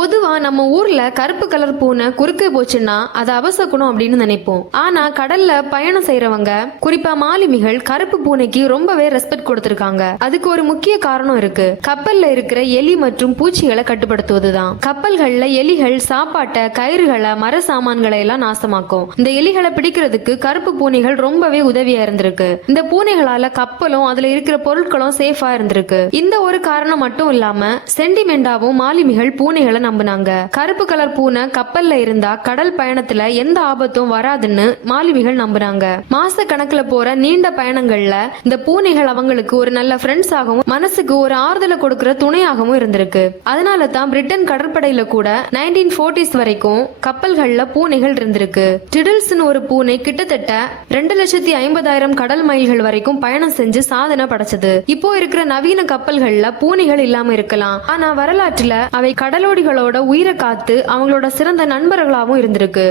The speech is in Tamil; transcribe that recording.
பொதுவா நம்ம ஊர்ல கருப்பு கலர் பூனை குறுக்கே போச்சுன்னா அது அவசகுணம் அப்படின்னு நினைப்போம். ஆனா கடல்ல பயணம் செய்யறவங்க குறிப்பா மாலுமிகள் கருப்பு பூனைக்கு ரொம்பவே ரெஸ்பெக்ட் கொடுத்துருக்காங்க. அதுக்கு ஒரு முக்கிய காரணம் இருக்கு. கப்பல்ல இருக்கிற எலி மற்றும் பூச்சிகளை கட்டுப்படுத்துவதுதான். கப்பல்கள்ல எலிகள் சாப்பாட்டை கயிறுகளை மர சாமான்களை எல்லாம் நாசமாக்கும். இந்த எலிகளை பிடிக்கிறதுக்கு கருப்பு பூனைகள் ரொம்பவே உதவியா இருந்திருக்கு. இந்த பூனைகளால கப்பலும் அதுல இருக்கிற பொருட்களும் சேஃபா இருந்திருக்கு. இந்த ஒரு காரணம் மட்டும் இல்லாம சென்டிமெண்டாவும் மாலுமிகள் பூனைகளை நம்பினாங்க. கருப்பு கலர் பூனை கப்பல்ல இருந்தா கடல் பயணத்துல எந்த ஆபத்தும் வராதுன்னு மாலுமிகள் நம்புனாங்க. மாச கணக்குல போற நீண்ட பயணங்கள்ல இந்த பூனைகள் அவங்களுக்கு ஒரு நல்ல ஃப்ரெண்ட்ஸ் ஆகவும் மனசுக்கு ஒரு ஆறுதலை கொடுக்கிற துணையாகவும் இருந்திருக்கு. அதனால தான் பிரிட்டன் கடற்படையில கூட நைன்டீன் போர்ட்டிஸ் வரைக்கும் கப்பல்கள்ல பூனைகள் இருந்திருக்கு. டிடில்ஸ்னு ஒரு பூனை கிட்டத்தட்ட ரெண்டு லட்சத்தி ஐம்பதாயிரம் கடல் மைல்கள் வரைக்கும் பயணம் செஞ்சு சாதனை படைச்சது. இப்போ இருக்கிற நவீன கப்பல்கள்ல பூனைகள் இல்லாம இருக்கலாம். ஆனா வரலாற்றுல அவை கடலோடிகளோட உயிரை காத்து அவங்களோட சிறந்த நண்பர்களாகவும் இருந்திருக்கு.